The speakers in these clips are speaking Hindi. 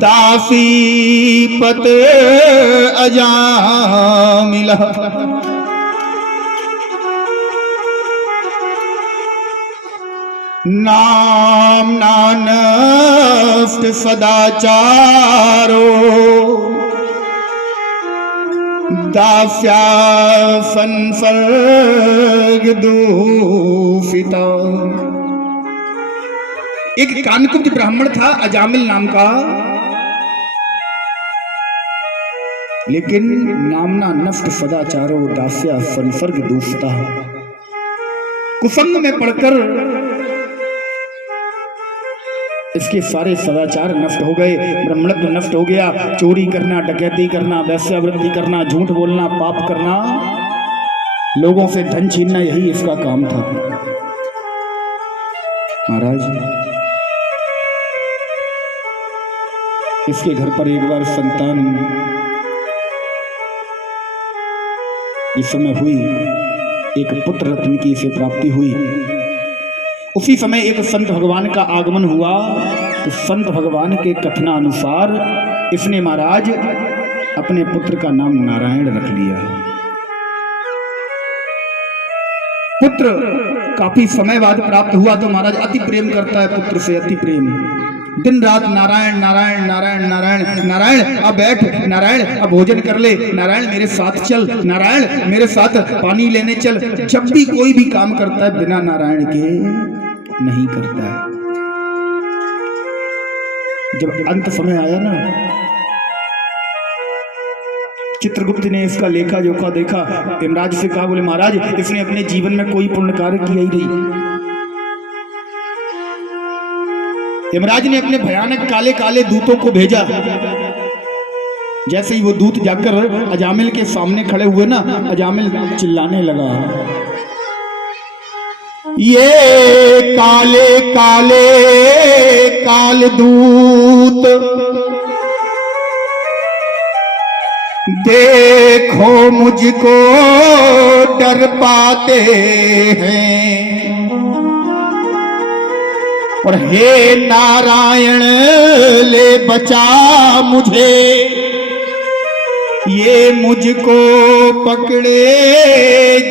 दासी पत अजामिला। नाम नानफ्ट सदाचारो दास्या संसर्ग दूषिता। एक कानकुब्ज ब्राह्मण था अजामिल नाम का, लेकिन नामना नष्ट सदाचारो दास्या संसर्ग दूषिता। कुसंग में पढ़कर इसके सारे सदाचार नष्ट हो गए, ब्राह्मणत्व नष्ट हो गया। चोरी करना, डकैती करना, वेश्यावृत्ति करना, झूठ बोलना, पाप करना, लोगों से धन छीनना, यही इसका काम था। महाराज, इसके घर पर एक बार संतान इस समय हुई, एक पुत्र रत्न की इसे प्राप्ति हुई। उसी समय एक संत भगवान का आगमन हुआ। तो संत भगवान के कथनानुसार इसने महाराज अपने पुत्र का नाम नारायण रख लिया। पुत्र काफी समय बाद प्राप्त हुआ तो महाराज अति प्रेम करता है पुत्र से, अति प्रेम। दिन रात नारायण नारायण नारायण नारायण नारायण, अब बैठ नारायण, अब भोजन कर ले नारायण, मेरे साथ चल नारायण, मेरे साथ पानी लेने चल। जब भी कोई भी काम करता है बिना नारायण के नहीं करता है। जब अंत समय आया ना, चित्रगुप्त ने इसका लेखा जोखा देखा, यमराज से कहा, बोले महाराज इसने अपने जीवन में कोई पुण्य कार्य किया ही नहीं। यमराज ने अपने भयानक काले काले दूतों को भेजा। जैसे ही वो दूत जाकर अजामिल के सामने खड़े हुए ना, अजामिल चिल्लाने लगा, ये काले काले काल दूत देखो मुझको डर पाते हैं, और हे नारायण ले बचा मुझे, ये मुझको पकड़े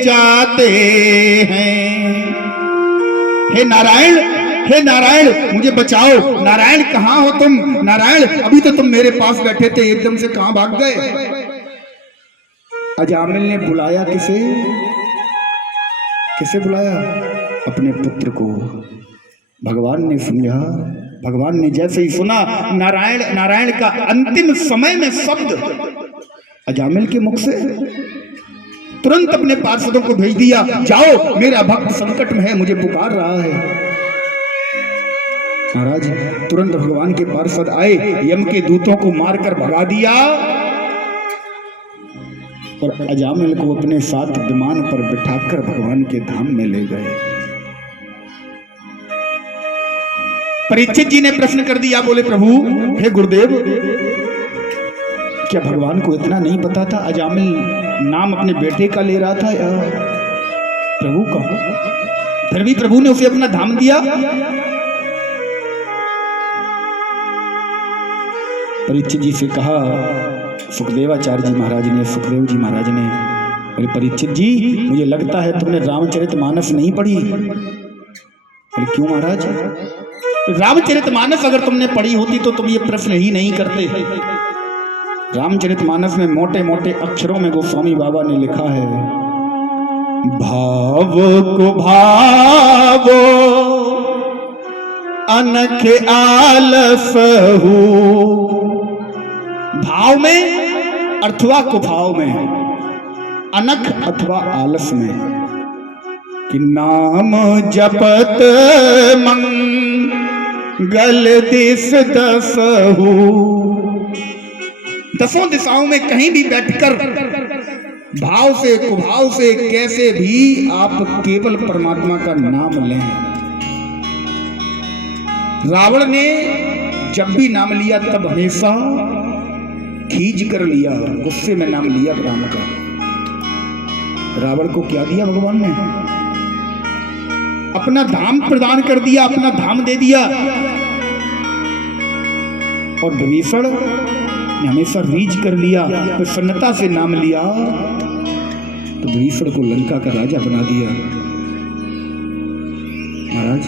जाते हैं। हे नारायण मुझे बचाओ, नारायण कहाँ हो तुम? नारायण अभी तो तुम मेरे पास बैठे थे, एकदम से कहां भाग गए? अजामिल ने बुलाया किसे? किसे बुलाया? अपने पुत्र को। भगवान ने समझा, भगवान ने जैसे ही सुना नारायण नारायण का अंतिम समय में शब्द अजामिल के मुख से, तुरंत अपने पार्षदों को भेज दिया, जाओ मेरा भक्त संकट में है, मुझे पुकार रहा है। महाराज तुरंत भगवान के पार्षद आए, यम के दूतों को मारकर भगा दिया और अजामिल को अपने साथ विमान पर बिठाकर भगवान के धाम में ले गए। परीक्षित जी ने प्रश्न कर दिया, बोले प्रभु, हे गुरुदेव, क्या भगवान को इतना नहीं पता था अजामिल नाम अपने बेटे का ले रहा था या प्रभु का? फिर भी प्रभु ने उसे अपना धाम दिया। परीक्षित जी से कहा, सुखदेवाचार्य जी महाराज ने, सुखदेव जी महाराज ने, बोले परीक्षित जी मुझे लगता है तुमने रामचरितमानस नहीं पढ़ी। बोले क्यों महाराज? रामचरितमानस अगर तुमने पढ़ी होती तो तुम ये प्रश्न ही नहीं करते। रामचरितमानस में मोटे मोटे अक्षरों में गोस्वामी बाबा ने लिखा है, भाव को भावो अनख आलस हो। भाव में अथवा कुभाव में, अनख अथवा आलस में, कि नाम जपत मंगल दिस दसहु। दसों दिशाओं में कहीं भी बैठकर भाव से कुभाव से कैसे भी आप केवल परमात्मा का नाम लें। रावण ने जब भी नाम लिया तब हमेशा खींच कर लिया, गुस्से में नाम लिया राम का। रावण को क्या दिया भगवान ने? अपना धाम प्रदान कर दिया, अपना धाम दे दिया। और विभीषण ने हमेशा रीझ कर लिया, प्रसन्नता से नाम लिया, तो विभीषण को लंका का राजा बना दिया। महाराज,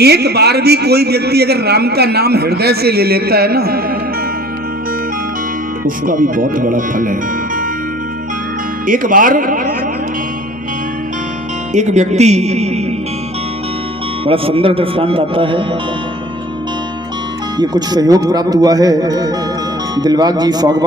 एक बार भी कोई व्यक्ति अगर राम का नाम हृदय से ले लेता है ना, उसका भी बहुत बड़ा फल है। एक बार एक व्यक्ति, बड़ा सुंदर दृष्टांत आता है, ये कुछ सहयोग प्राप्त हुआ है दिलबाग जी सागवान